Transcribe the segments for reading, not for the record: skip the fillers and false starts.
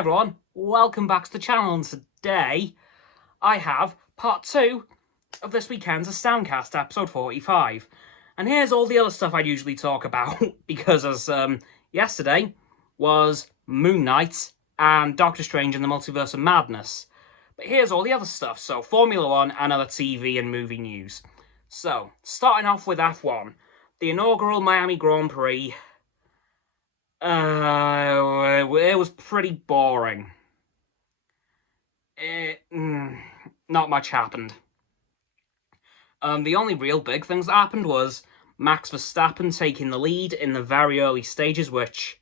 everyone, welcome back to the channel, and today I have part 2 of this weekend's AstoundCast, episode 45. And here's all the other stuff I'd usually talk about, because as yesterday was Moon Knight and Doctor Strange in the Multiverse of Madness. But here's all the other stuff, so Formula 1 and other TV and movie news. So, starting off with F1, the inaugural Miami Grand Prix. It was pretty boring. Not much happened. The only real big things that happened was Max Verstappen taking the lead in the very early stages, which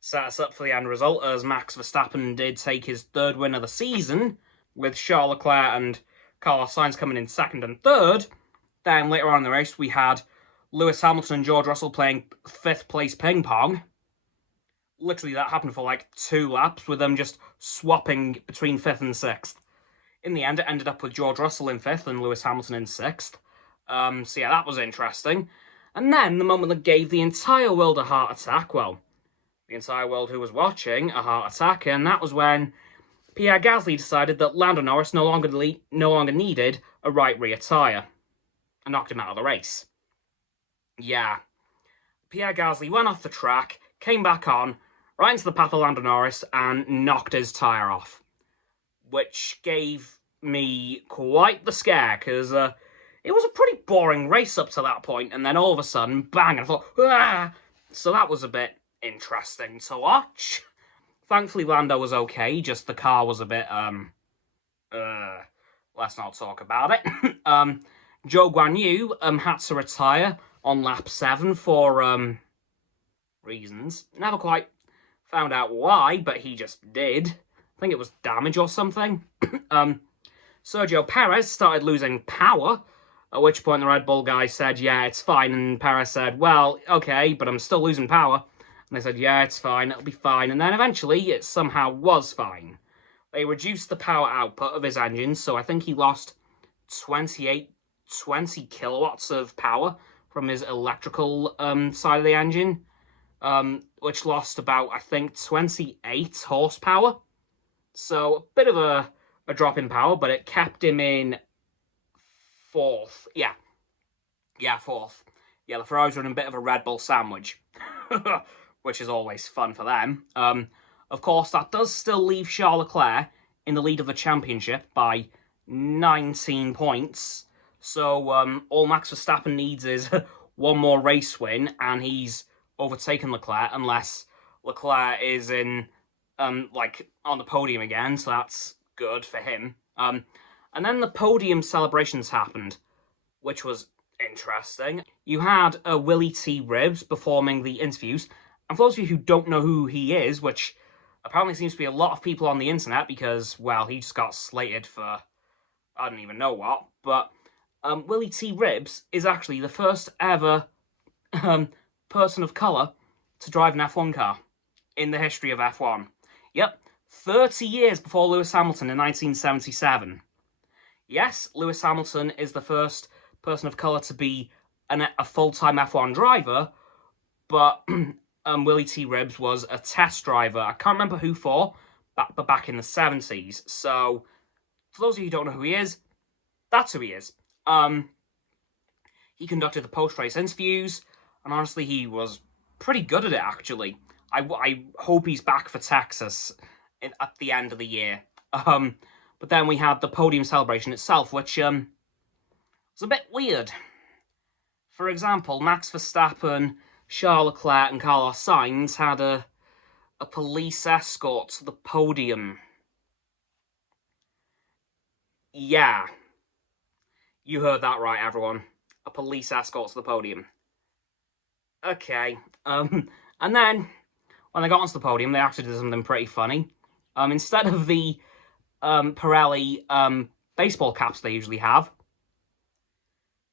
set us up for the end result, as Max Verstappen did take his third win of the season, with Charles Leclerc and Carlos Sainz coming in second and third. Then later on in the race, we had Lewis Hamilton and George Russell playing fifth place ping pong. Literally, that happened for like 2 laps, with them just swapping between 5th and 6th. In the end, it ended up with George Russell in 5th and Lewis Hamilton in 6th. So yeah, that was interesting. And then, the moment that gave the entire world a heart attack, well, the entire world who was watching a heart attack, and that was when Pierre Gasly decided that Lando Norris no longer needed a right rear tyre, and knocked him out of the race. Yeah. Pierre Gasly went off the track, came back on, right into the path of Lando Norris, and knocked his tyre off. Which gave me quite the scare, because it was a pretty boring race up to that point, and then all of a sudden, bang, and I thought, ah! So that was a bit interesting to watch. Thankfully, Lando was okay, just the car was a bit, let's not talk about it. Zhou Guanyu had to retire on lap 7 for, reasons. Never quite found out why, but he just did. I think it was damage or something. Sergio Perez started losing power, at which point the Red Bull guy said, yeah, it's fine, and Perez said, well, okay, but I'm still losing power. And they said, yeah, it's fine, it'll be fine, and then eventually it somehow was fine. They reduced the power output of his engine, so I think he lost 20 kilowatts of power from his electrical side of the engine, which lost about, I think, 28 horsepower. So, a bit of a drop in power, but it kept him in 4th. Yeah, 4th. Yeah, the Ferraris were in a bit of a Red Bull sandwich, which is always fun for them. Of course, that does still leave Charles Leclerc in the lead of the championship by 19 points. So, all Max Verstappen needs is one more race win, and he's overtaken Leclerc, unless Leclerc is in, like, on the podium again, so that's good for him. And then the podium celebrations happened, which was interesting. You had Willie T. Ribbs performing the interviews, and for those of you who don't know who he is, which apparently seems to be a lot of people on the internet, because, well, he just got slated for I don't even know what, but Willie T. Ribbs is actually the first ever person of colour to drive an F1 car in the history of F1. Yep, 30 years before Lewis Hamilton in 1977. Yes, Lewis Hamilton is the first person of colour to be a full-time F1 driver, but Willie T. Ribbs was a test driver. I can't remember who for, but back in the 70s. So, for those of you who don't know who he is, that's who he is. He conducted the post-race interviews, and honestly, he was pretty good at it, actually. I hope he's back for Texas at the end of the year. But then we had the podium celebration itself, which was a bit weird. For example, Max Verstappen, Charles Leclerc, and Carlos Sainz had a police escort to the podium. Yeah. You heard that right, everyone. A police escort to the podium. Okay. And then, when they got onto the podium, they actually did something pretty funny. Instead of the Pirelli baseball caps they usually have,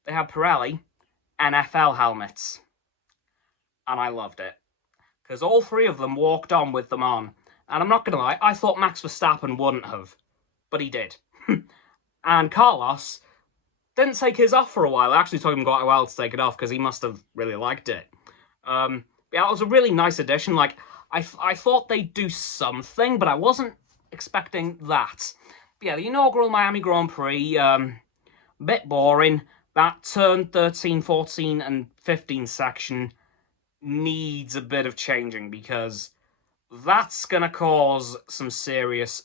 they had Pirelli NFL helmets. And I loved it. Because all 3 of them walked on with them on. And I'm not going to lie, I thought Max Verstappen wouldn't have. But he did. And Carlos didn't take his off for a while. It actually took him quite a while to take it off, because he must have really liked it. Yeah, it was a really nice addition. Like, I thought they'd do something, but I wasn't expecting that. But yeah, the inaugural Miami Grand Prix, bit boring. That turn 13, 14, and 15 section needs a bit of changing because that's going to cause some serious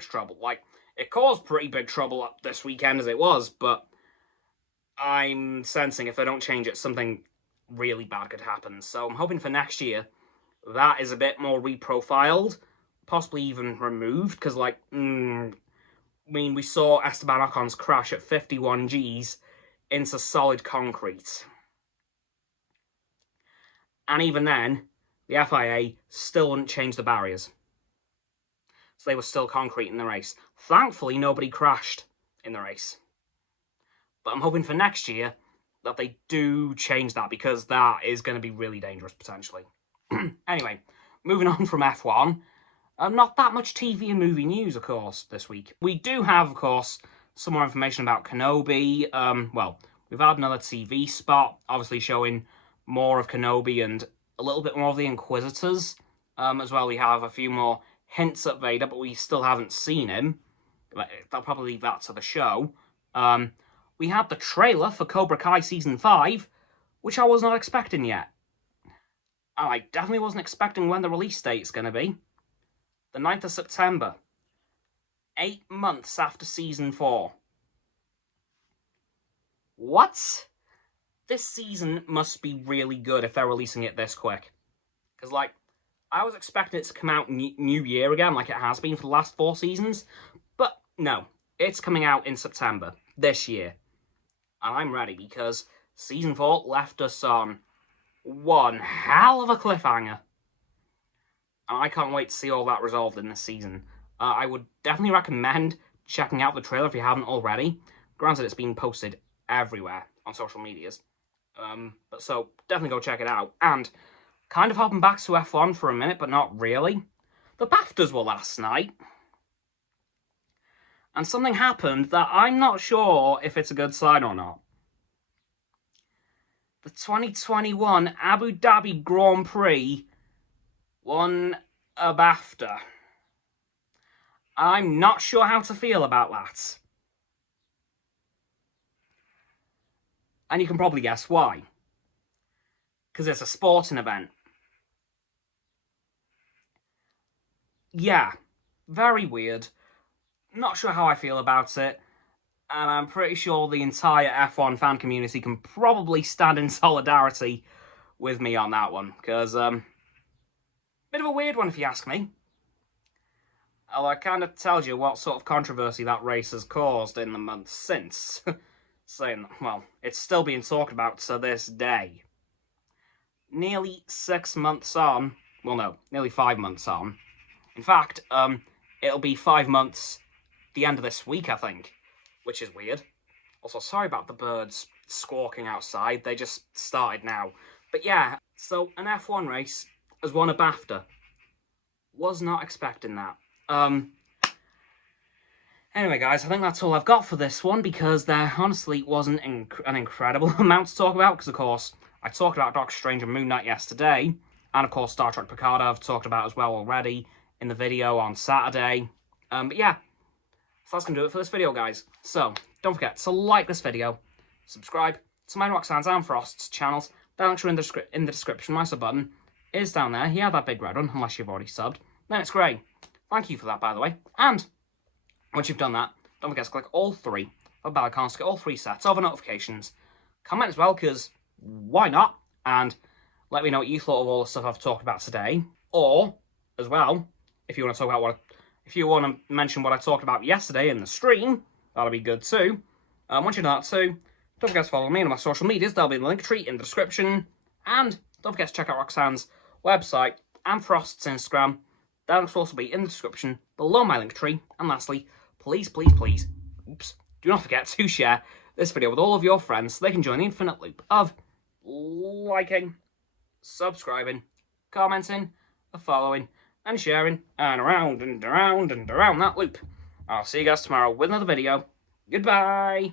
trouble. Like, it caused pretty big trouble up this weekend as it was, but I'm sensing if they don't change it, something really bad could happen. So I'm hoping for next year that is a bit more reprofiled, possibly even removed, because, like, we saw Esteban Ocon's crash at 51 Gs into solid concrete. And even then, the FIA still wouldn't change the barriers. So they were still concrete in the race. Thankfully, nobody crashed in the race. But I'm hoping for next year that they do change that, because that is going to be really dangerous, potentially. Anyway, moving on from F1. Not that much TV and movie news, of course, this week. We do have, of course, some more information about Kenobi. Well, we've had another TV spot, obviously showing more of Kenobi and a little bit more of the Inquisitors. As well, we have a few more hints at Vader, but we still haven't seen him. They'll probably leave that to the show. We had the trailer for Cobra Kai Season 5, which I was not expecting yet. And I definitely wasn't expecting when the release date's going to be. The 9th of September. 8 months after Season 4. What? This season must be really good if they're releasing it this quick. Because, like, I was expecting it to come out New Year again, like it has been for the last 4 seasons. But, no. It's coming out in September, this year. And I'm ready, because Season 4 left us on one hell of a cliffhanger. And I can't wait to see all that resolved in this season. I would definitely recommend checking out the trailer if you haven't already. Granted, it's been posted everywhere on social medias. But so, definitely go check it out. And, kind of hopping back to F1 for a minute, but not really. The BAFTAs were last night. And something happened that I'm not sure if it's a good sign or not. The 2021 Abu Dhabi Grand Prix won a BAFTA. I'm not sure how to feel about that. And you can probably guess why. Because it's a sporting event. Yeah, very weird. Not sure how I feel about it. And I'm pretty sure the entire F1 fan community can probably stand in solidarity with me on that one. Because, bit of a weird one if you ask me. Although it kind of tells you what sort of controversy that race has caused in the months since. Saying, well, it's still being talked about to this day. Nearly 6 months on. Well, no, nearly 5 months on. In fact, it'll be 5 months the end of this week, I think. Which is weird. Also, sorry about the birds squawking outside. They just started now. But yeah, so an F1 race has won a BAFTA. Was not expecting that. Anyway, guys, I think that's all I've got for this one, because there honestly wasn't an incredible amount to talk about, because, of course, I talked about Doctor Strange and Moon Knight yesterday, and, of course, Star Trek Picard I've talked about as well already in the video on Saturday. But yeah, so that's going to do it for this video, guys. So, don't forget to like this video, subscribe to my Roxanne's and Frost's channels. The links are in the description. My sub button is down there. Yeah, that big red one, unless you've already subbed. Then it's grey. Thank you for that, by the way. And once you've done that, don't forget to click all 3 for bell icons to get all 3 sets of notifications. Comment as well, because why not? And let me know what you thought of all the stuff I've talked about today. Or, as well, if you want to talk about if you want to mention what I talked about yesterday in the stream, that'll be good too. Once you've done that too, don't forget to follow me on my social medias. There'll be a link tree in the description. And don't forget to check out Roxanne's website and Frost's Instagram. That will also be in the description below my link tree. And lastly, please, please, please, do not forget to share this video with all of your friends so they can join the infinite loop of liking, subscribing, commenting, following, and sharing, and around and around and around that loop. I'll see you guys tomorrow with another video. Goodbye!